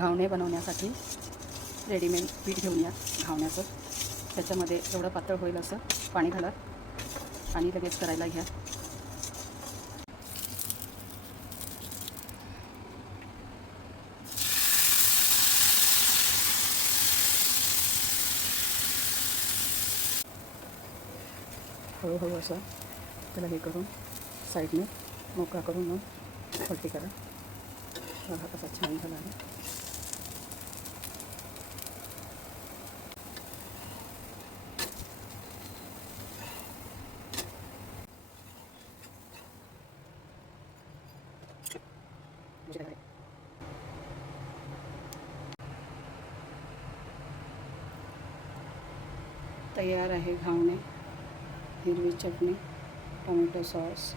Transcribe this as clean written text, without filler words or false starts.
घावणे बनवण्यासाठी रेडीमेड पीठ घेऊन या घावण्याचं. त्याच्यामध्ये जेवढं पातळ होईल असं पाणी घाला आणि लगेच करायला घ्या. हळूहळू असं त्याला हे करून साईडने मोकळा करून मग पलटी करा. हा कसा छान झाला आहे. तयार आहे घावणे. हिरवी चटणी, टोमॅटो सॉस,